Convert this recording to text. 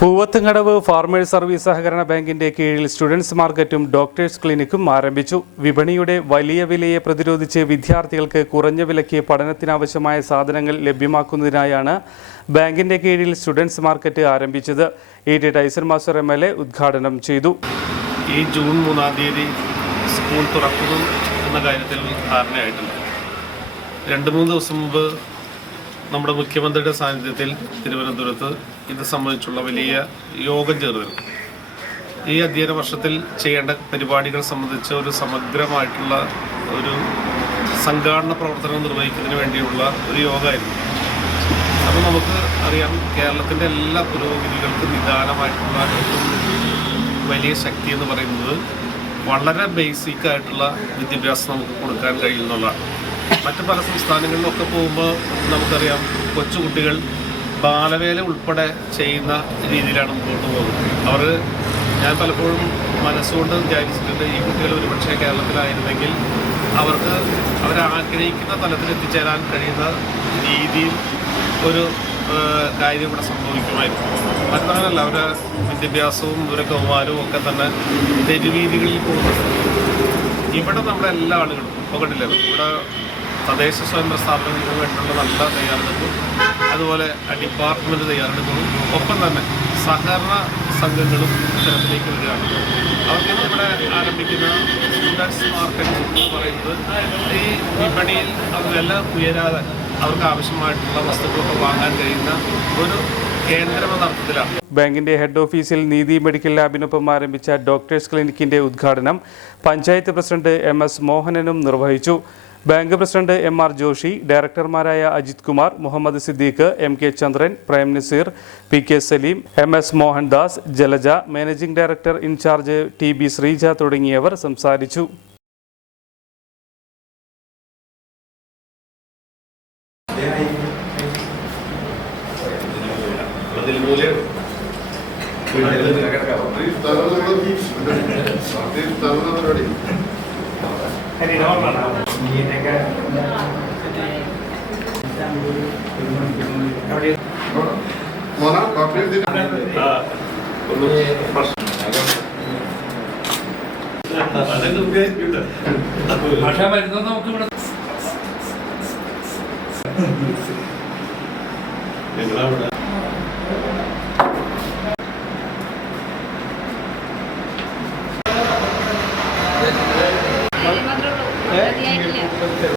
Poovathumkadavu farmers service സഹകരണ ബാങ്കിന്റെ കീഴിൽ സ്റ്റുഡൻസ് മാർക്കറ്റും ഡോക്ടേഴ്സ് ക്ലിനിക്കും ആരംഭിച്ചു. വിപണിയുടെ വലിയ വിലയെ പ്രതിരോധിച്ച് വിദ്യാർത്ഥികൾക്ക് കുറഞ്ഞ വിലയ്ക്ക് പഠനത്തിനാവശ്യമായ സാധനങ്ങൾ ലഭ്യമാക്കുന്നതിനായാണ് ബാങ്കിന്റെ കീഴിൽ സ്റ്റുഡൻസ് മാർക്കറ്റ് ആരംഭിച്ചത്. E T Tyson master M L A ഉദ്ഘാടനം ചെയ്തു. ഈ ജൂൺ മൂന്നാം തീയതി സ്കൂൾ തുറക്കുന്നു എന്ന കാര്യത്തിൽ ധാരണയായിട്ടുണ്ട്. രണ്ട് മൂന്ന് ദിവസം മുമ്പ് നമ്മുടെ മുഖ്യമന്ത്രിയുടെ സാന്നിധ്യത്തിൽ തിരുവനന്തപുരത്ത് ഇത് സംബന്ധിച്ചുള്ള വലിയ യോഗം ചേർന്നിരുന്നു ഈ അധ്യയന വർഷത്തിൽ ചെയ്യേണ്ട പരിപാടികൾ സംബന്ധിച്ച് ഒരു സമഗ്രമായിട്ടുള്ള ഒരു സംഘാടന പ്രവർത്തനം നിർവഹിക്കുന്നതിന് വേണ്ടിയുള്ള ഒരു യോഗമായിരുന്നു. അപ്പോൾ നമുക്ക് അറിയാം കേരളത്തിന്റെ എല്ലാ പുരോഗതികൾക്കും നിദാനമായിട്ടുള്ള ഏറ്റവും വലിയ ശക്തി എന്ന് പറയുന്നത് വളരെ ബേസിക് ആയിട്ടുള്ള വിദ്യാഭ്യാസം നമുക്ക് കൊടുക്കാൻ കഴിയുന്നുള്ളതാണ്. മറ്റ് പല സംസ്ഥാനങ്ങളിലൊക്കെ പോകുമ്പോൾ നമുക്കറിയാം കൊച്ചുകുട്ടികൾ ബാലവേല ഉൾപ്പെടെ ചെയ്യുന്ന രീതിയിലാണ് മുമ്പോട്ട് പോകുന്നത്. അവർ ഞാൻ പലപ്പോഴും മനസ്സുകൊണ്ട് വിചാരിച്ചിട്ടുണ്ട് ഈ കുട്ടികൾ ഒരുപക്ഷെ കേരളത്തിലായിരുന്നെങ്കിൽ അവർക്ക് അവരാഗ്രഹിക്കുന്ന തലത്തിൽ എത്തിച്ചേരാൻ കഴിയുന്ന രീതിയിൽ ഒരു കാര്യം ഇവിടെ സംഭവിക്കുമായിരുന്നു. മറ്റൊന്നല്ല അവരുടെ വിദ്യാഭ്യാസവും അവരുടെ കൗമാരവും ഒക്കെ തന്നെ തെരുവീതികളിൽ പോകുന്നത് ഇവിടെ നമ്മുടെ എല്ലാ ആളുകളും ഇപ്പോൾ കണ്ടില്ലേ ഇവിടെ തദ്ദേശ സ്വയംഭരണ സ്ഥാപനങ്ങൾക്ക് വേണ്ടിയുള്ള നല്ല തയ്യാറെടുപ്പും അതുപോലെ ഡിപ്പാർട്ട്മെന്റ് തയ്യാറെടുക്കുന്നു. ഒപ്പം തന്നെ സഹകരണ സംഘങ്ങളും ഇത്തരത്തിലേക്ക് വരികയാണ്. അവർക്ക് ഇവിടെ ആരംഭിക്കുന്ന സ്റ്റുഡൻസ് മാർക്കറ്റ് എന്ന് പറയുന്നത് ഈ വിപണിയിൽ വില ഉയരാതെ അവർക്ക് ആവശ്യമായിട്ടുള്ള വസ്തുക്കളൊക്കെ വാങ്ങാൻ കഴിയുന്ന ഒരു ബാങ്കിന്റെ ഹെഡ് ഓഫീസിൽ നീതി മെഡിക്കൽ ലാബിനൊപ്പം ആരംഭിച്ച ഡോക്ടേഴ്സ് ക്ലിനിക്കിന്റെ ഉദ്ഘാടനം പഞ്ചായത്ത് പ്രസിഡന്റ് എം എസ് മോഹനനും നിർവഹിച്ചു. Bank president M R Joshi ഡയറക്ടർമാരായ Ajith Kumar Muhammad Siddique M K Chandran Prem Nazeer P K Saleem M S Mohandas Jalaja managing director in charge T B Sreeja തുടങ്ങിയവർ സംസാരിച്ചു. ഭാഷാ മരുന്ന് നമുക്ക് ഇവിടെ Pode